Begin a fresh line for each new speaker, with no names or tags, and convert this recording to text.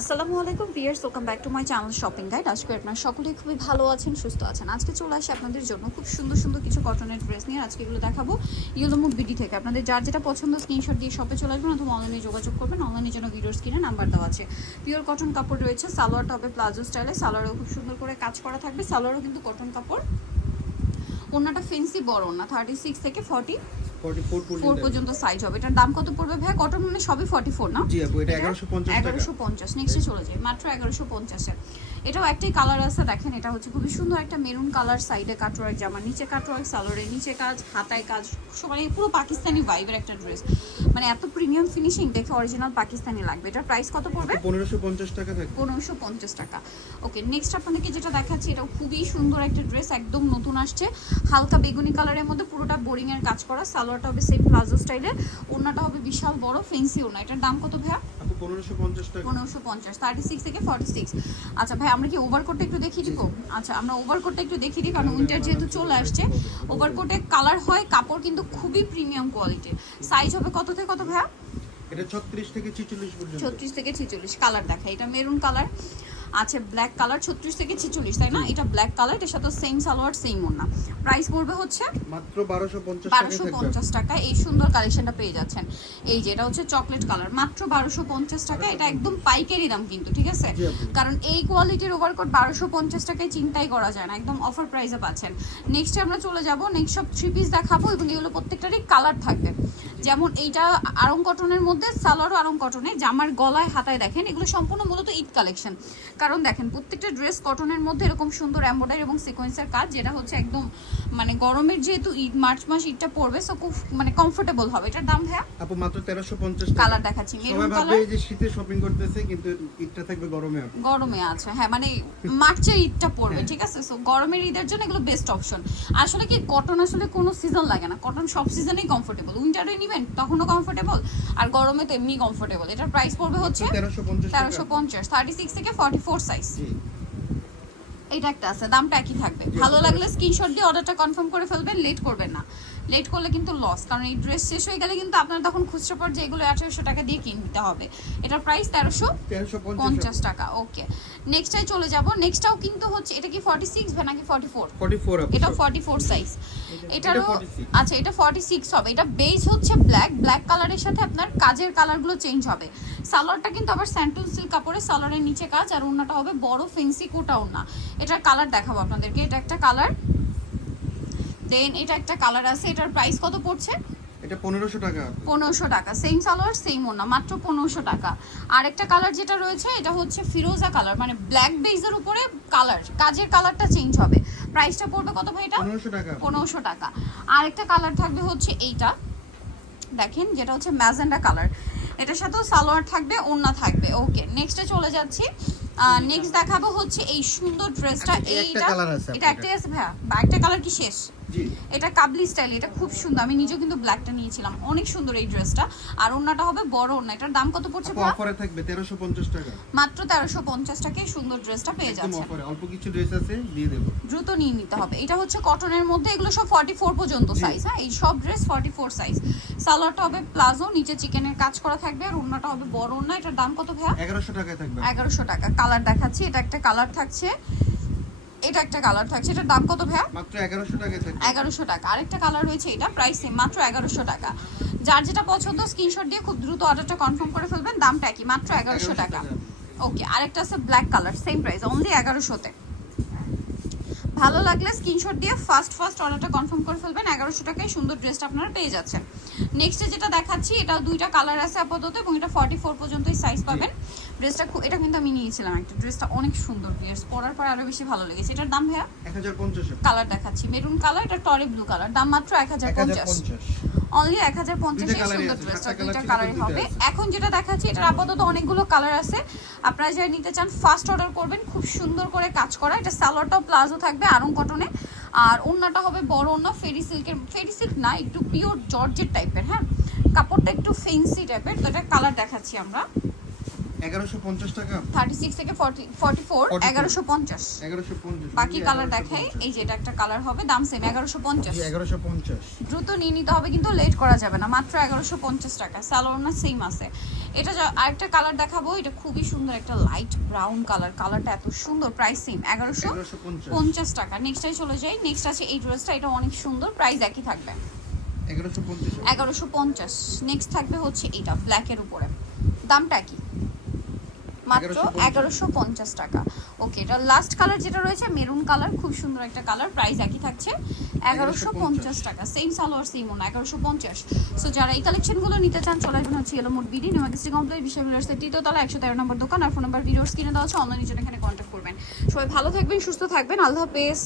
আসসালামু আলাইকুম viewers welcome back to my channel shopping guide আজকে আপনারা সকলেই খুবই ভালো আছেন, সুস্থ আছেন। আজকে চলে আসে আপনাদের জন্য খুব সুন্দর সুন্দর কিছু কটনের ড্রেস নিয়ে। আজকে এগুলো দেখাবো ইউলোমো বিডি থেকে। আপনাদের যার যেটা পছন্দ স্ক্রিনশট দিয়ে শপে চলে আসবেন অথবা অনলাইনে যোগাযোগ করবেন। অনলাইনে জন্য ভিডিওর স্ক্রিনে নাম্বার দেওয়া আছে। পিওর কটন কাপড় রয়েছে সালোয়ারটা হবে প্লাজো স্টাইলে। সালোয়ারও খুব সুন্দর করে কাজ করা থাকবে। সালোয়ারও কিন্তু কটন কাপড়। ওনাটা ফেন্সি বড় না থার্টি সিক্স থেকে ফর্টি
44
ফোর
পর্যন্ত
পর্যন্ত সাইজ হবে। এটার দাম কত পড়বে ভাই? কটন মানে সবই ফর্টি ফোর না?
জি আপু এটা 1150 টাকা।
এগারোশো পঞ্চাশ। নেক্সটে চলে যায় মাত্র এগারোশো পঞ্চাশে এটাও একটাই কালার আছে দেখেন। এটা হচ্ছে খুবই সুন্দর একটা মেরুন কালার সাইডে কাটওয়ার্ক জামা। নিচে কাটওয়ার্ক সালোয়ারের নিচে কাজ হাতায় কাজ মানে পুরো পাকিস্তানি ভাইবের একটা ড্রেস মানে এত প্রিমিয়াম ফিনিশিং দেখে অরিজিনাল পাকিস্তানি লাগবে। এটার প্রাইস কত পড়বে?
1550 টাকা থাকে
পনেরোশো পঞ্চাশ টাকা। ওকে নেক্সট আপনাদেরকে যেটা দেখাচ্ছি এটাও খুবই সুন্দর একটা ড্রেস একদম নতুন আসছে। হালকা বেগুনি কালারের মধ্যে পুরোটা বোরিং এর কাজ করা। সালোয়ারটা হবে সেম প্লাজো স্টাইলের ওড়নাটা হবে বিশাল বড় ফেন্সি ওড়না। এটার দাম কত ভাইয়া?
আপু 1550 টাকা।
পনেরোশো পঞ্চাশ থার্টি সিক্স থেকে ফর্টি সিক্স আচ্ছা ভাই আমরা কি ওভারকোটটা একটু দেখিয়ে দিব? আচ্ছা আমরা ওভারকোটটা একটু দেখিয়ে দিই কারণ উইন্টার যেহেতু চলে আসছে ওভারকোটে কালার হয় কাপড় কিন্তু খুবই প্রিমিয়াম কোয়ালিটির সাইজ হবে কত থেকে কত ভাইয়া?
এটা 36 থেকে 46 পর্যন্ত।
ছত্রিশ থেকে ছেচল্লিশ কালার দেখা এটা মেরুন কালার আছে ব্ল্যাক কালার ছত্রিশ থেকে ছেচল্লিশ তাই না? এটা ব্ল্যাক কালার এটার সাথে সেম সালোয়ার সেম ওনা প্রাইস পড়বে হচ্ছে
মাত্র
বারোশো পঞ্চাশ টাকা। এই সুন্দর কালেকশনটা পেয়ে যাচ্ছেন। এই যে এটা হচ্ছে চকলেট কালার মাত্র বারোশো পঞ্চাশ টাকা। এটা একদম পাইকারি দাম কিন্তু ঠিক আছে? কারণ এই কোয়ালিটির ওভারকোট বারোশো পঞ্চাশ টাকায় চিন্তাই করা যায় না। একদম অফার প্রাইসে পাচ্ছেন। নেক্সট আমরা চলে যাব। নেক্সট সব থ্রি পিস দেখাবো এবং এগুলো প্রত্যেকটারই কালার থাকবে। যেমন এইটা আরং কটনের মধ্যে সালোয়ারও আরং কটনে জামার গলায় হাতায় দেখেন এগুলো সম্পূর্ণ মূলত ঈদ কালেকশন। কারণ দেখেন প্রত্যেকটা ড্রেস কটনের মধ্যে এরকম সুন্দর এম্বয়ডারি এবং সিকোয়েন্সের কাজ যেটা হচ্ছে একদম মানে গরমের যেহেতু ঈদ মার্চ মাস ঈদটা পড়বে সো খুব মানে কমফোর্টেবল হবে। এটার দাম হ্যাঁ
আপু মাত্র 1350
কালার দেখাচ্ছি মেরুন কালার
যে শীতে শপিং করতেছে কিন্তু ঈদটা থাকবে গরমে
গরমে আছে হ্যাঁ মানে মার্চের ঈদটা পড়বে
হ্যাঁ।
ঠিক আছে? সো গরমের ঈদের জন্য এগুলো বেস্ট অপশন আসলে কি কটন আসলে কোনো সিজন লাগে না। কটন সব সিজনেই কমফোর্টেবল উইন্টারে নিবেন তখনও কমফোর্টেবল আর গরমে তো এমনি কমফোর্টেবল এটার প্রাইস পড়বে হচ্ছে তেরোশো পঞ্চাশ থার্টি সিক্স থেকে ফর্টি ফোর সাইজ এটা একটা আছে দামটা একই থাকবে। ভালো লাগলে স্ক্রিনশট দিয়ে অর্ডারটা কনফার্ম করে ফেলবেন লেট করবেন না। লেট করলে কিন্তু লস কারণ এই ড্রেস শেষ হয়ে গেলে কিন্তু আপনার তখন খুচরো পর যে এগুলো আঠারোশো টাকা দিয়ে কিনতে হবে। এটার প্রাইস তেরোশো পঞ্চাশ টাকা ওকে নেক্সটটাই চলে যাব। নেক্সটটাও কিন্তু হচ্ছে এটা কি ফর্টি সিক্স নাকি ফর্টি ফোর
44 আপু
এটা। ফর্টি ফোর সাইজ এটারও আচ্ছা এটা ফর্টি সিক্স হবে। এটা বেস হচ্ছে ব্ল্যাক ব্ল্যাক কালারের সাথে আপনার কাজের কালারগুলো চেঞ্জ হবে। সালোয়ারটা কিন্তু আবার স্যান্টুন সিল্ক কাপড়ে সালোয়ারের নিচে কাজ আর ওনাটা হবে বড় ফেন্সি কোটা ওনা এটার কালার দেখাবো আপনাদেরকে। এটা একটা কালার দেন এটা একটা কালার আছে। এটার প্রাইস কত পড়ছে?
এটা 1500 টাকা। আপু।
পনেরোশো টাকা। সেম সালোয়ার সেম ওনা মাত্র পনেরোশো টাকা। আর একটা কালার যেটা রয়েছে এটা হচ্ছে ফিরোজা কালার মানে ব্ল্যাক বেজের উপরে কালার কাজের কালারটা চেঞ্জ হবে। প্রাইসটা পড়বে কত ভাই এটা?
1500 টাকা। আপু।
পনেরোশো টাকা। আর একটা কালার থাকবে হচ্ছে এইটা। দেখেন যেটা হচ্ছে ম্যাজেন্ডা কালার এটার সাথেও সালোয়ার থাকবে ওড়না থাকবে। ওকে নেক্সটে চলে যাচ্ছি। নেক্সট দেখাবো হচ্ছে এই সুন্দর ড্রেসটা
আচ্ছা,
এইটা এটা একটাই আছে ভাইয়া একটা কালার কি শেষ? এটা কাবলি স্টাইল এটা খুব সুন্দর। আমি নিজেও কিন্তু ব্ল্যাকটা নিয়েছিলাম। অনেক সুন্দর এই ড্রেসটা আর ওড়নাটা হবে বড় ওড়না। এটার দাম কত পড়ছে?
অফারে থাকবে 1350 টাকা।
মাত্র তেরোশো পঞ্চাশ টাকায় সুন্দর ড্রেসটা পেয়ে যাচ্ছে
অফারে অল্প কিছু ড্রেস আছে দিয়ে দেব।
দ্রুত নিয়ে নিতে হবে। এটা হচ্ছে কটনের মধ্যে। এগুলো সব ফর্টি ফোর পর্যন্ত সাইজ হ্যাঁ? এই সব ড্রেস ফর্টি ফোর সাইজ সালোয়ারটা হবে প্লাজো নিচে চিকেনের কাজ করা থাকবে আর ওড়নাটা হবে বড় ওড়না এটার দাম কত ভাইয়া?
1100 টাকায় থাকবে।
এগারোশো টাকা। কালার দেখাচ্ছি এটা একটা কালার থাকছে এটা একটা কালার থাকছে এটার দাম কত ভাইয়া?
মাত্র 1100 টাকায় থাকবে।
এগারোশো টাকা। আরেকটা কালার রয়েছে এটা প্রাইস সেম মাত্র এগারোশো টাকা। যার যেটা পছন্দ স্ক্রিনশট দিয়ে খুব দ্রুত অর্ডারটা কনফার্ম করে ফেলবেন দামটা কি মাত্র এগারোশো
1100
টাকা। ওকে আরেকটা আছে black colour same price only এগারোশোতে। ভালো লাগলে স্ক্রিনশট দিয়ে ফার্স্ট ফার্স্ট অর্ডারটা কনফার্ম করে ফেলবেন। এগারোশো টাকায় সুন্দর ড্রেসটা আপনারা পেয়ে যাচ্ছেন। নেক্সটে যেটা দেখাচ্ছি এটা দুইটা কালার আছে আপাতত এবং এটা ফর্টি ফোর পর্যন্তই সাইজ পাবেন। ড্রেসটা খুব এটা কিন্তু আমি নিয়েছিলাম একটা। ড্রেসটা অনেক সুন্দর ড্রেস পরার পর আরও বেশি ভালো লেগেছে। এটার দাম ভাইয়া?
1050
কালার দেখাচ্ছি। মেরুন কালার এটা টরে ব্লু কালার। দাম মাত্র এক হাজার পঞ্চাশ। অনলি এক হাজার পঞ্চাশে সুন্দর ড্রেসটা দুইটা কালারই হবে। এখন যেটা দেখাচ্ছি এটার আপাতত অনেকগুলো কালার আছে। আপনারা যারা নিতে চান ফার্স্ট অর্ডার করবেন। খুব সুন্দর করে কাজ করা। এটা সালোয়ারটাও প্লাজো থাকবে আরং কটনে আর ওড়নাটা হবে বড় ওড়না ফেরি সিল্কের ফেরি সিল্ক না একটু পিওর জর্জের টাইপের হ্যাঁ? কাপড়টা একটু ফেন্সি টাইপের তো এটা কালার দেখাচ্ছি আমরা।
এগারোশো পঞ্চাশ টাকা?
থার্টি সিক্স থেকে ফর্টি ফর্টি ফোর
44
এগারোশো পঞ্চাশ।
এগারোশো পঞ্চাশ।
বাকি কালার দেখাই এই যে এটা একটা কালার হবে দাম সেম এগারোশো পঞ্চাশ।
এগারোশো পঞ্চাশ।
দ্রুত নিয়ে নিতে হবে কিন্তু লেট করা যাবে না মাত্র এগারোশো পঞ্চাশ টাকা। স্যালোনা সেম আছে। এটা আরেকটা কালার দেখাবো এটা খুবই সুন্দর একটা লাইট ব্রাউন কালার কালারটা এত সুন্দর প্রাইস সেম এগারোশো
এগারোশো পঞ্চাশ।
পঞ্চাশ টাকা নেক্সটাই চলে যাই নেক্সট আছে এই ড্রেসটা এটা অনেক সুন্দর প্রাইস একই থাকবে।
এগারোশো পঞ্চাশ।
নেক্সট থাকবে হচ্ছে এটা ব্ল্যাকের উপরে। দামটা কি? মাত্র এগারোশো পঞ্চাশ। টাকা। ওকে এটা লাস্ট কালার যেটা রয়েছে মেরুন কালার খুব সুন্দর একটা কালার প্রাইস একই থাকছে। এগারোশো পঞ্চাশ টাকা সেম সালোয়ার সেম ওনা এগারোশো পঞ্চাশ। সো যারা এই কালেকশনগুলো নিতে চান চলে আসবেন হচ্ছে এলো মোট বিডি নিউমার্কেসি কমপ্লেক্স বিশাল তো তৃতীয়তলা একশো তেরো নম্বর দোকান। আর ফোন নাম্বার ভিডিওস কিনে দেওয়া হচ্ছে অনলাইনে এখানে কন্ট্যাক্ট করবেন। সবাই ভালো থাকবেন সুস্থ থাকবেন। আল্লাহ হাফেজ।